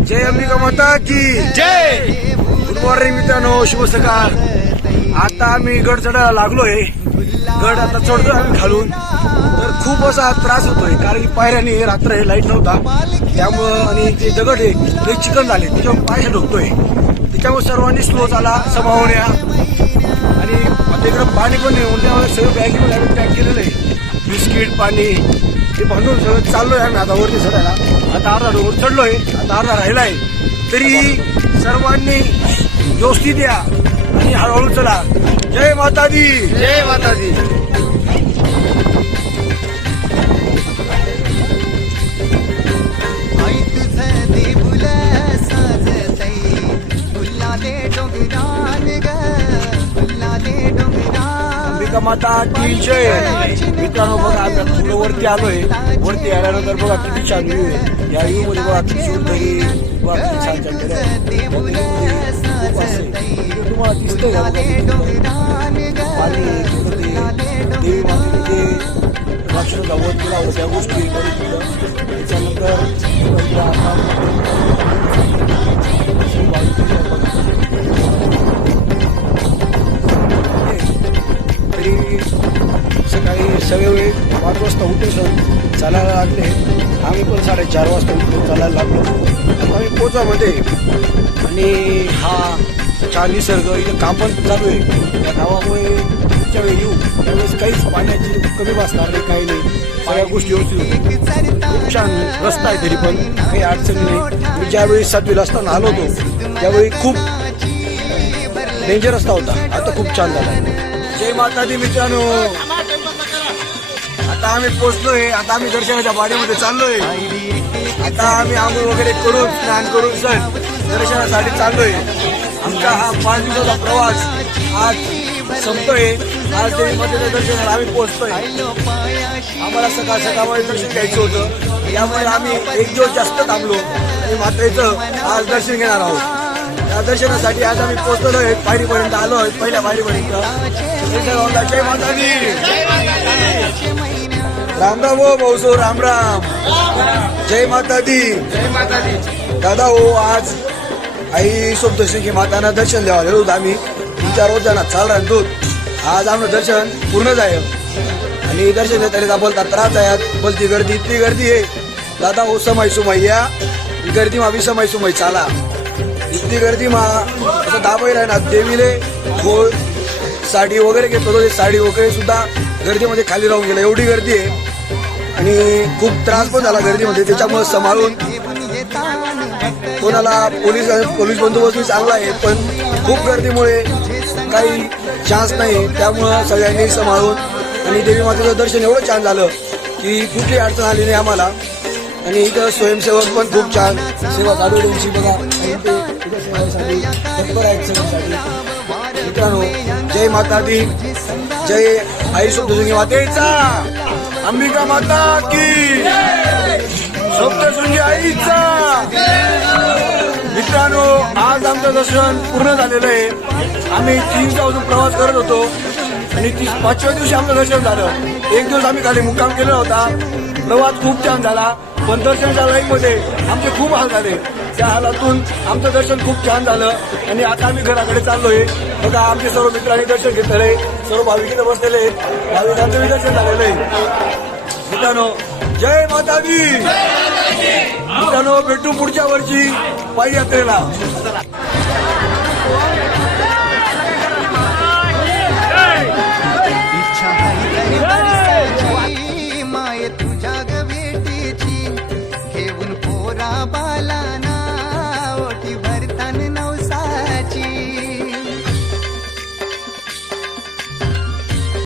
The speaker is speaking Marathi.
जय अंबिका माता की जय. गुड मॉर्निंग मित्रांनो, शुभ सकाळ. आता आम्ही गड चढायला लागलोय. गड आता चढतोय आम्ही खालून. तर खूप असा त्रास होतोय कारण की पायऱ्याने रात्र हे लाईट नव्हता त्यामुळं आणि ते दगड आहे ते चिकन झाले त्याच्यामुळे पाय ढोकतोय. त्याच्यामुळे सर्वांनी स्लो झाला समावून या. आणि आता इकडं पाणी पण नाही त्यामुळे सगळं बॅगेमध्ये आम्ही पॅक केलेलं आहे. बिस्किट पाणी ते बांधून सगळं चाललोय आम्ही आता वरती चढायला. आता अर्धा डोंगर चढलोय, आता अर्धा राहिलाय. तरी सर्वांनी व्यवस्थित या आणि हळूहळू चला. जय माता दी. जय माता दी. अंबिका माता की जय. मित्रांनो बघा आता थोडं वरती आलोय. वरती आल्यानंतर बघा किती छान व्ह्यू आहे. या व्ह्यू मध्ये बघा किती सुंदरी बघा किती छान छान केलं आहे. तुम्हाला दिसतंय का पाणी देवी मातेने जे राक्षसाचा वध केला होता त्या गोष्टी त्याच्यानंतर तरी सकाळी सगळे 5 वाजता उठून चालायला लागले. आम्ही पण 4:30 वाजता उठून चालायला लागलो. आता आम्ही पोचामध्ये आणि हा छान निसर्ग इथं काम पण चालू आहे. या गावामुळे पुढच्या वेळी येऊ त्यावेळेस काहीच पाण्याची कमी भासणार नाही, काही नाही. सगळ्या गोष्टी होतील. खूप छान रस्ता आहे तरी पण काही अडचणी नाही. मी ज्यावेळी 7वीला असताना आलो होतो त्यावेळी खूप डेंजर रस्ता होता, आता खूप छान झाला. जय माता दी मित्रांनो. आता आम्ही पोहोचलोय. आता आम्ही दर्शनाच्या वाडीमध्ये चाललोय. आता आम्ही आंघोळ वगैरे करून स्नान करून सण दर्शनासाठी चाललोय. आमचा हा 5 दिवसाचा प्रवास आज संपतोय. आज देवी मातेच्या दर्शनाला आम्ही पोहोचतोय. आम्हाला सकाळ सकाळमध्ये दर्शन घ्यायचं होतं यामुळे आम्ही 1 दिवस जास्त थांबलो आणि मातेचं आज दर्शन घेणार आहोत. या दर्शनासाठी आज आम्ही पोहोचलोय. पायरीपर्यंत आलोय, पहिल्या पायरीपर्यंत. जय माता दी. राम राम हो भाऊसो, राम राम. जय माता दी. जय माता दी. दादा हो, आज आई सोपदर्शन माताना दर्शन द्यावा गेलो होतो आम्ही 3-4 रोजांना चाल राहतो. आज आमचं दर्शन पूर्ण आहे आणि दर्शन देताना बोलता त्रास आहे. बोलती गर्दी इतकी गर्दी आहे दादा हो. समय सुमय या गर्दी मावी समय सुमय चाला. इतकी गर्दी मा असं दाबाई राहणार. देवीले गोळ साडी वगैरे घेतो ते साडी वगैरे सुद्धा गर्दीमध्ये खाली राहून गेलं, एवढी गर्दी आहे. आणि खूप त्रास पण झाला गर्दीमध्ये. त्याच्यामुळे सांभाळून कोणाला पोलीस बंदोबस्त चांगला आहे पण खूप गर्दीमुळे काही चान्स नाही. त्यामुळं सगळ्यांनी सांभाळून आणि देवी मातेचं दर्शन एवढं छान झालं की कुठली अडचण आली नाही आम्हाला. आणि इथं स्वयंसेवक पण खूप छान सेवा चालू त्यांची बघा तत्पर आहेत सगळ्यांसाठी. मित्रांनो जय माता दी. जय आई सप्तशृंगी मातेचा. अंबिका माता की. सप्तशृंगी आईचा. मित्रांनो आज आमचं दर्शन पूर्ण झालेलं आहे. आम्ही 3 दिवसापासून प्रवास करत होतो आणि 5व्या दिवशी आमचं दर्शन झालं. 1 दिवस आम्ही खाली मुक्काम केला होता. प्रवास खूप छान झाला पण दर्शनाच्या लाईनमध्ये आमचे खूप हाल झाले. त्या हालातून आमचं दर्शन खूप छान झालं आणि आता आम्ही घराकडे चाललोय. बघा आमचे सर्व मित्रांनी दर्शन घेतलेलं आहे. सर्व भाविक इथं बसलेले आहेत. भाविकांचं दर्शन झालेलं आहे. मित्रांनो जय माता दी. मित्रांनो भेटू पुढच्या वर्षी पायी यात्रेला. इच्छा